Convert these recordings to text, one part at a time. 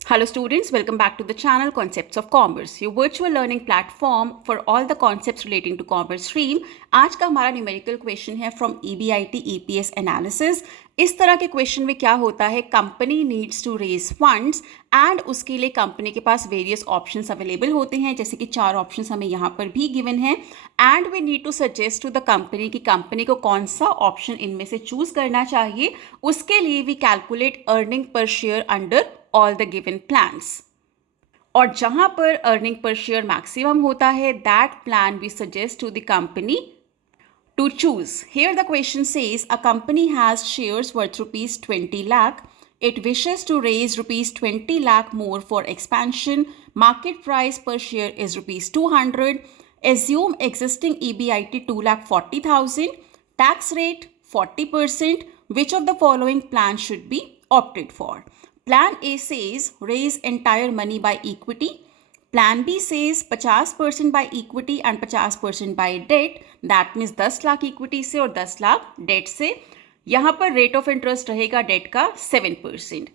Hello students, welcome back to the channel Concepts of Commerce, your virtual learning platform for all the concepts relating to commerce stream. आज का हमारा numerical question है from EBIT EPS analysis. इस तरह के question में क्या होता है, company needs to raise funds and उसके लिए कंपनी के पास वेरियस ऑप्शंस अवेलेबल होते हैं, जैसे कि 4 ऑप्शंस हमें यहाँ पर भी गिवन है and we need to suggest to the company कि कंपनी को कौन सा ऑप्शन इनमें से चूज करना चाहिए. उसके लिए we calculate earning per share under all the given plans. और जहां पर अर्निंग पर शेयर मैक्सिमम होता है, that plan we suggest to the company to choose. Here the question says a company has shares worth rupees 20 lakh. It wishes to raise rupees 20 lakh more for expansion. Market price per share is rupees 200. Assume existing EBIT 2,40,000. Tax rate 40%. Which of the following plans should be opted for? Plan A says raise entire money by equity. Plan B says 50% by equity and 50% by debt. That means 10 lakh equity से और 10 lakh debt से. यहाँ पर rate of interest रहेगा debt का 7%.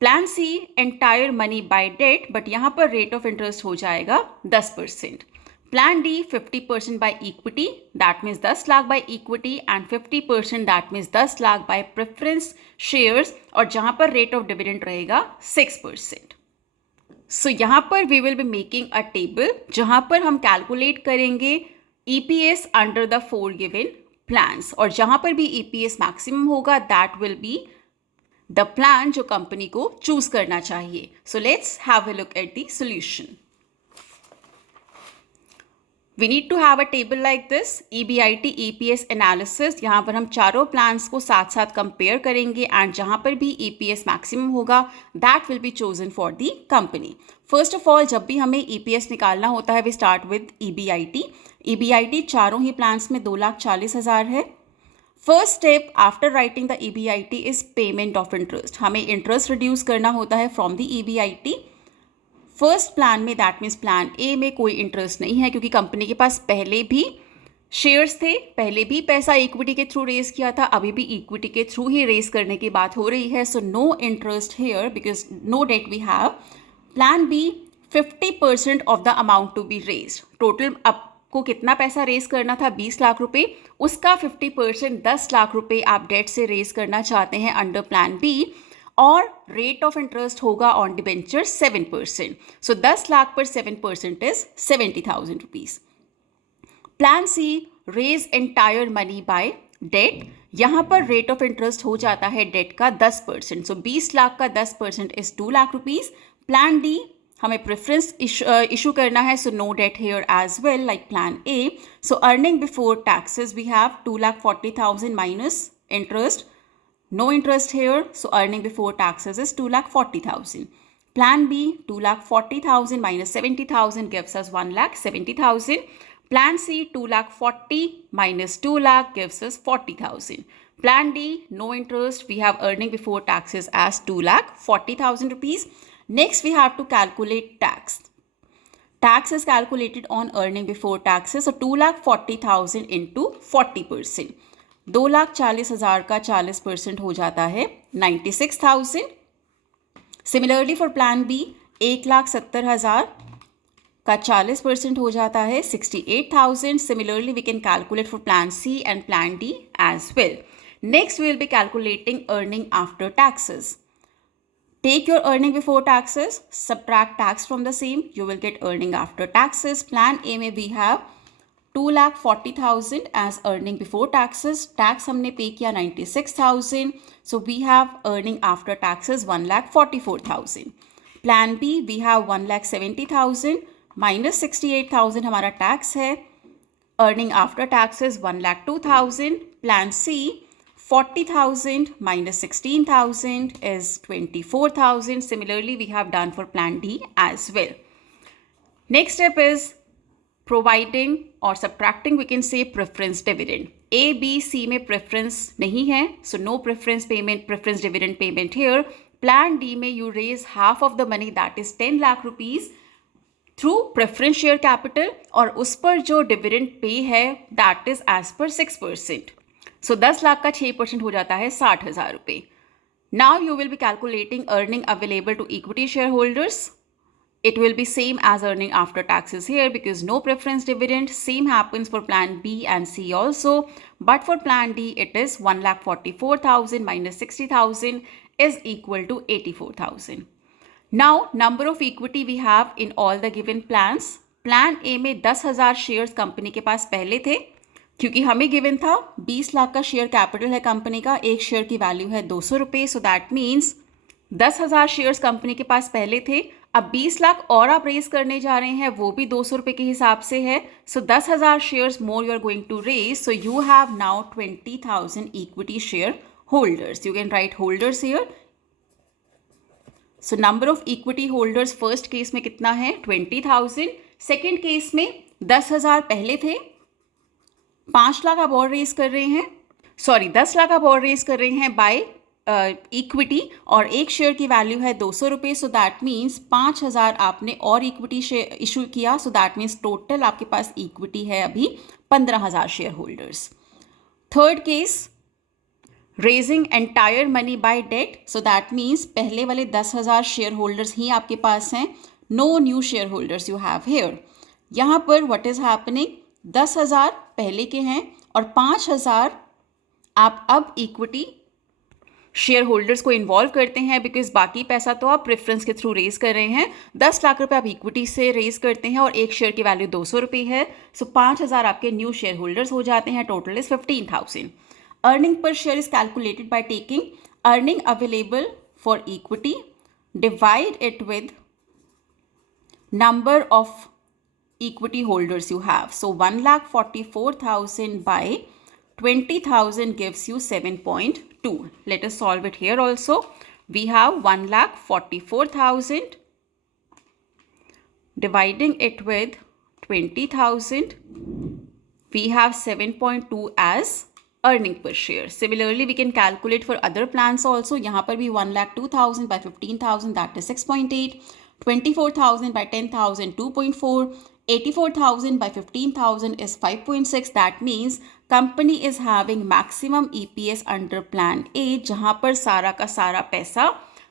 Plan C entire money by debt, but यहाँ पर rate of interest हो जाएगा 10%. Plan D 50% by equity, that means 10 lakh by equity and 50% that means 10 lakh by preference shares, और जहां पर rate of dividend रहेगा 6%. So यहाँ पर we will be making a table जहां पर हम calculate करेंगे EPS under the 4 given plans, और जहां पर भी EPS maximum होगा that will be the plan जो कंपनी को चूज करना चाहिए. So let's have a look at the solution. We need to have a table like this, EBIT EPS analysis. यहाँ पर हम चारों प्लान्स को साथ साथ कंपेयर करेंगे एंड जहाँ पर भी EPS मैक्सिमम होगा that will be chosen for the company. First of all जब भी हमें EPS निकालना होता है, we start with EBIT. EBIT चारों ही प्लान्स में 2,40,000 है. First step after writing the EBIT is payment of interest. हमें इंटरेस्ट रिड्यूस करना होता है from the EBIT. First plan में दैट मीन्स प्लान ए में कोई इंटरेस्ट नहीं है क्योंकि कंपनी के पास पहले भी शेयर्स थे, पहले भी पैसा इक्विटी के थ्रू रेज किया था, अभी भी इक्विटी के थ्रू ही रेज करने की बात हो रही है. So no interest here because no debt we have. Plan B 50% of the amount to be raise. Total आपको कितना पैसा रेज करना था, 20 लाख रुपए, उसका 50% 10 लाख रुपए आप डेट से रेज करना चाहते हैं अंडर प्लान बी, और रेट ऑफ इंटरेस्ट होगा ऑन डिबेंचर 7%. सो 10 लाख पर 7% is 70,000 rupees. Plan C raise entire money by debt. यहाँ पर रेट ऑफ इंटरेस्ट हो जाता है डेट का 10%. सो 20 लाख का 10% is 2 lakh rupees. Plan D हमें प्रेफरेंस इशू करना है, so no debt here as well like plan A. So earning before taxes we have 2,40,000 minus interest. No interest here, so earning before taxes is 2,40,000. Plan B 2,40,000 minus 70,000 gives us 1,70,000. Plan C 2,40,000 minus 2 lakh gives us 40,000. Plan D no interest, we have earning before taxes as 2,40,000 rupees. Next we have to calculate tax. Tax is calculated on earning before taxes, so 2,40,000 into 40%. 2,40,000 का 40% हो जाता है 96,000. Similarly for plan B 1,70,000 का 40% हो जाता है 68,000. Similarly we can calculate for plan C and plan D as well. Next we will be calculating earning after taxes. Take your earning before taxes, subtract tax from the same, you will get earning after taxes. Plan A में we have 2,40,000 as earning before taxes. Tax हमने पे किया 96,000. So we have earning after taxes 1,44,000. Plan B we have 1,70,000 minus 68,000 हमारा tax है. Earning after taxes 1,02,000. Plan C 40,000 minus 16,000 is 24,000. Similarly we have done for plan D as well. Next step is providing और subtracting we can say preference dividend. A B C में preference नहीं है, so no preference payment, preference dividend payment here. Plan D में you raise half of the money that is 10 lakh rupees through preference share capital, और उस पर जो dividend pay है that is as per 6%. सो 10 लाख का 6% हो जाता है 60,000 रुपये. Now you will be calculating earning available to equity shareholders. It will be same as earning after taxes here because no preference dividend. Same happens for plan B and C also. But for plan D, it is 1,44,000 minus 60,000 is equal to 84,000. Now, number of equity we have in all the given plans. Plan A में 10,000 shares company के पास पहले थे, क्योंकि हमें given था 20 लाख का share capital है company का, एक शेयर की वैल्यू है 200 रुपये. सो दैट मीन्स 10,000 शेयर्स कंपनी के पास पहले थे. अब 20 लाख और आप रेज करने जा रहे हैं, वो भी 200 रुपये के हिसाब से है. So 10,000 shares more you are going to raise. So you have now 20,000 equity share holders. You can write holders here. So number of equity holders first case में कितना है? 20,000. सेकेंड केस में 10,000 पहले थे, 5 लाख आप और रेज कर रहे हैं, 10 लाख आप और रेज कर रहे हैं बाय इक्विटी, और एक शेयर की वैल्यू है 200 रुपये. सो दैट मीन्स 5,000 आपने और इक्विटी शेयर इशू किया. सो दैट मीन्स टोटल आपके पास इक्विटी है अभी 15,000 share holders. Third case, raising entire money by debt. So that means पहले वाले 10,000 शेयर होल्डर्स ही आपके पास हैं, no new share holders you have here. यहाँ पर व्हाट इज हैपनिंग, 10,000 पहले के हैं और 5,000 आप अब इक्विटी शेयर होल्डर्स को इन्वॉल्व करते हैं, बिकॉज बाकी पैसा तो आप प्रेफरेंस के थ्रू रेज कर रहे हैं. 10 लाख रुपए आप इक्विटी से रेज करते हैं और एक शेयर की वैल्यू 200 रुपये है. सो 5,000 आपके न्यू शेयर होल्डर्स हो जाते हैं. Total is 15,000. Earning per share is calculated by taking earning available for equity, divide it with number of equity holders you have. So 1,44,000 by 20,000 gives you 7.2. Let us solve it here also. We have 1,44,000 dividing it with 20,000. We have 7.2 as earning per share. Similarly, we can calculate for other plans also. यहाँ पर भी 1,02,000 by 15,000, that is 6.8. 24,000 by 10,000, 2.4. 84,000 by 15,000 is 5.6. That means company is having maximum EPS under plan A, जहाँ पर सारा का सारा पैसा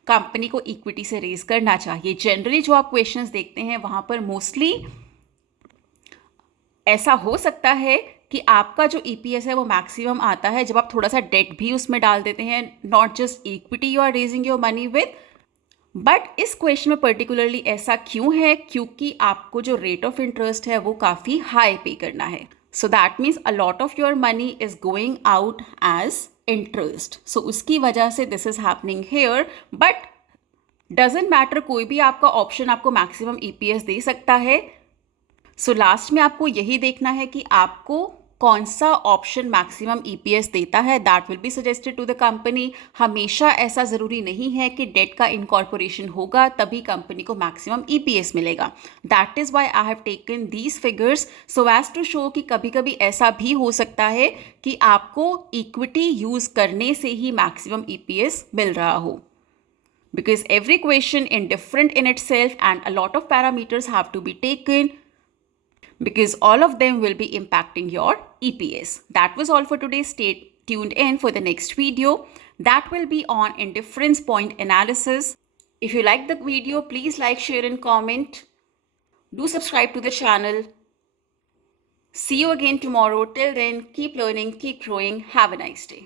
company को इक्विटी से रेज करना चाहिए. जनरली जो आप क्वेश्चंस देखते हैं वहाँ पर मोस्टली ऐसा हो सकता है कि आपका जो EPS है वो मैक्सिमम आता है जब आप थोड़ा सा डेट भी उसमें डाल देते हैं. Not just equity you are raising your money with. But इस क्वेश्चन में पर्टिकुलरली ऐसा क्यों है? क्योंकि आपको जो रेट ऑफ इंटरेस्ट है वो काफ़ी हाई पे करना है. So that means a lot of your money is going out as interest. So उसकी वजह से this is happening here. But doesn't matter, कोई भी आपका ऑप्शन आपको मैक्सिमम EPS दे सकता है. सो लास्ट में आपको यही देखना है कि आपको कौन सा ऑप्शन मैक्सिमम EPS देता है. That will be suggested to the company. हमेशा ऐसा ज़रूरी नहीं है कि डेट का इनकॉर्पोरेशन होगा तभी कंपनी को मैक्सिमम EPS मिलेगा. That is why I have taken these figures so as to show कि कभी कभी ऐसा भी हो सकता है कि आपको इक्विटी यूज़ करने से ही मैक्सिमम EPS मिल रहा हो. Because every question in different in itself and a lot of parameters have to be taken, because all of them will be impacting your EPS. That was all for today. Stay tuned in for the next video. That will be on indifference point analysis. If you like the video, please like, share and comment. Do subscribe to the channel. See you again tomorrow. Till then, keep learning, keep growing. Have a nice day.